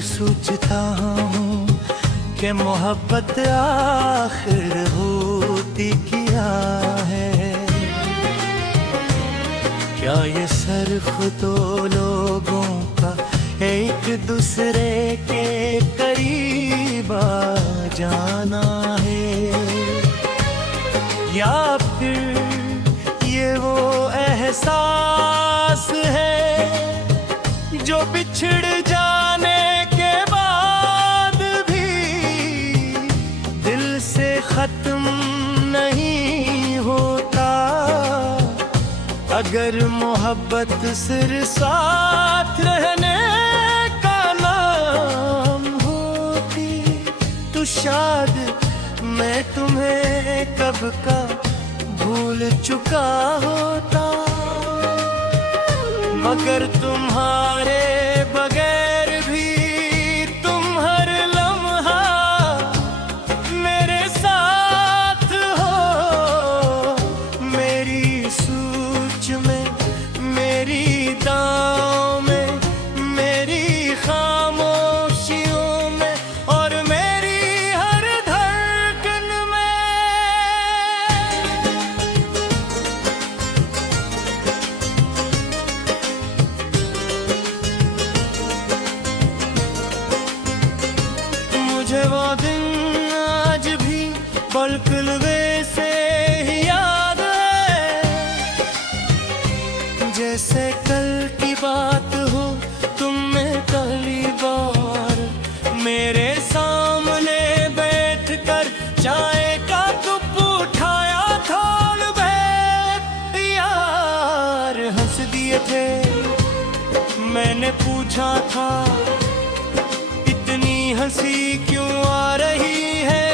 सोचता हूँ कि मोहब्बत आखिर होती क्या है। क्या ये सिर्फ दो लोगों का एक दूसरे के करीब आ जाना है, या फिर ये वो एहसास है जो बिछड़ जाने के बाद भी दिल से खत्म नहीं होता। अगर मोहब्बत सिर्फ साथ रहने का नाम होती तो शायद मैं तुम्हें कब का भूल चुका होता। मगर तुम्हारे बगैर भी तुम हर लम्हा मेरे साथ हो, मेरी सोच में, मेरी दांव में, मेरी खामोशियों में और मेरी हर धड़कन में। मुझे वो दिन आज भी पलकलवे से ही याद है, जैसे कल की बात हो। तुमने पहली बार मेरे सामने बैठकर चाय का कप उठाया, थोड़ बैठ यार हंस दिए थे। मैंने पूछा था इतनी हंसी क्यों आ रही है,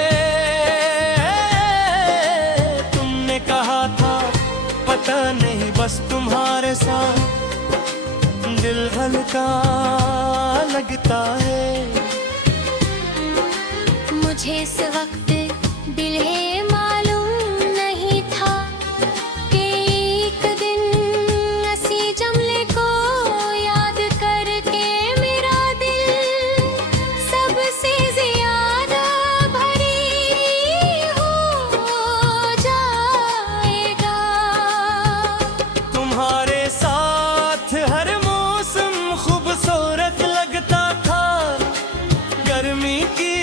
तुमने कहा था पता नहीं बस तुम्हारे साथ दिल हल्का लगता है। मुझे इस वक्त दिल है मालूम नहीं था कि एक दिन हंसी जमले को याद करके मेरा दिल सबसे ज्यादा भरी हो जाएगा। तुम्हारे साथ हर मौसम खूबसूरत लगता था, गर्मी की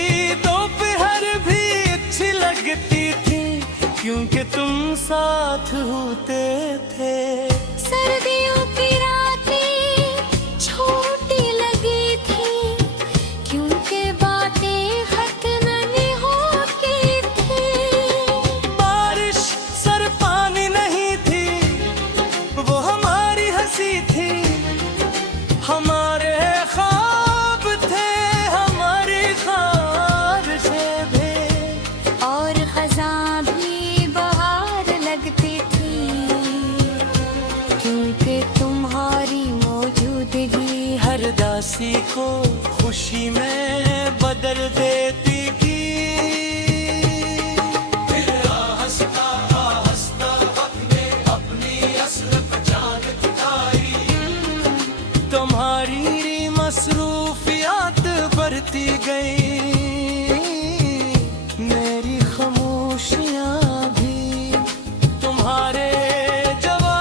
दोपहर भी अच्छी लगती थी क्योंकि तुम साथ होते थे। सर्दियों की रातें छोटी लगी थी क्योंकि बातें खत्म नहीं होती थी। बारिश सर पानी नहीं थी, वो हमारी हंसी थी, हमारे ख्वाब थे, हमारी ख्वाहिशें भी। और खज़ां भी बाहर लगती थी क्योंकि तुम्हारी मौजूदगी हर दासी को खुशी में बदल देती थी। तुम्हारी मसरूफियात बढ़ती गई, मेरी खामोशियां भी तुम्हारे जवाब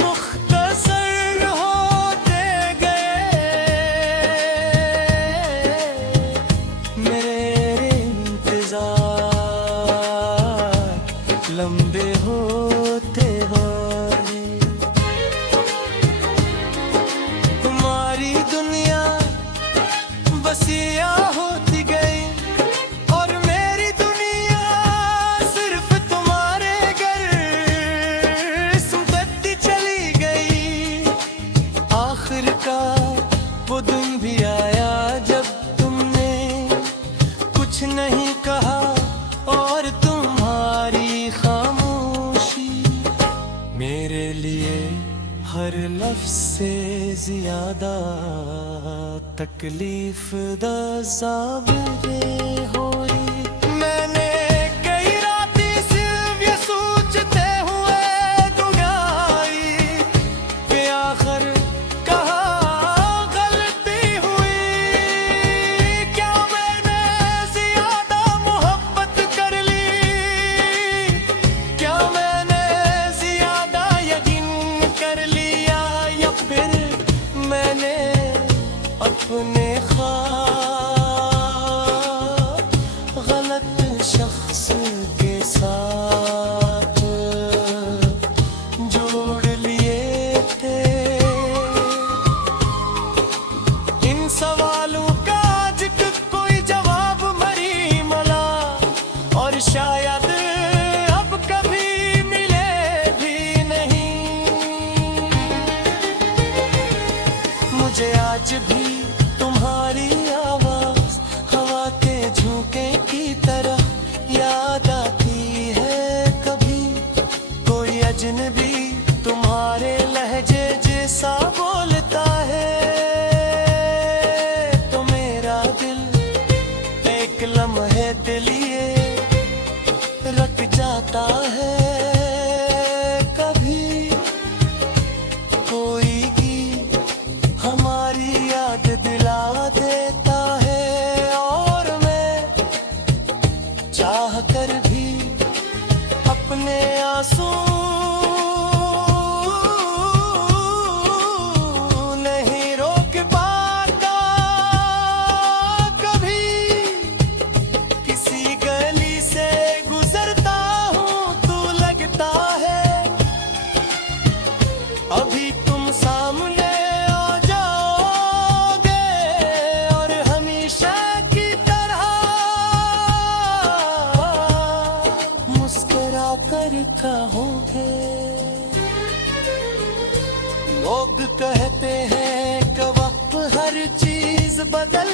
मुख्तसर होते गए, मेरे इंतजार लंबे होते गए। तुम्हारी दुनिया बसिया होती गई और मेरी दुनिया सिर्फ तुम्हारे घर सुनती चली गई। आखिरकार वो दिन भी आया जब तुमने कुछ नहीं कहा और तुम्हारी खामोशी मेरे लिए हर लफ्ज़ से ज्यादा तकलीफ दा ज़ाबिरे हो रही। मैंने कई रातें सिर्फ ये सोचते हुए गुजारी कि आखिर अपने ख्वाब गलत शख्स के साथ जोड़ लिए थे। इन सवालों का आज कोई जवाब मरी मला, और शायद अब कभी मिले भी नहीं। मुझे आज भी तुम्हारी आवाज हवा के झोंके की तरह याद आती है। कभी कोई अजनबी तुम्हारे लहजे जैसा बोलता है, तो मेरा दिल एक लम्हे के लिए रख जाता है। कभी कोई गीत हमारी याद दिला देता है, और मैं चाह कर भी अपने आंसू नहीं रोक पाता। कभी किसी गली से गुजरता हूँ तो लगता है अभी तुम सामने आ जाओगे, और हमेशा की तरह मुस्कुरा कर कहोगे। लोग कहते हैं कि वक्त हर चीज बदल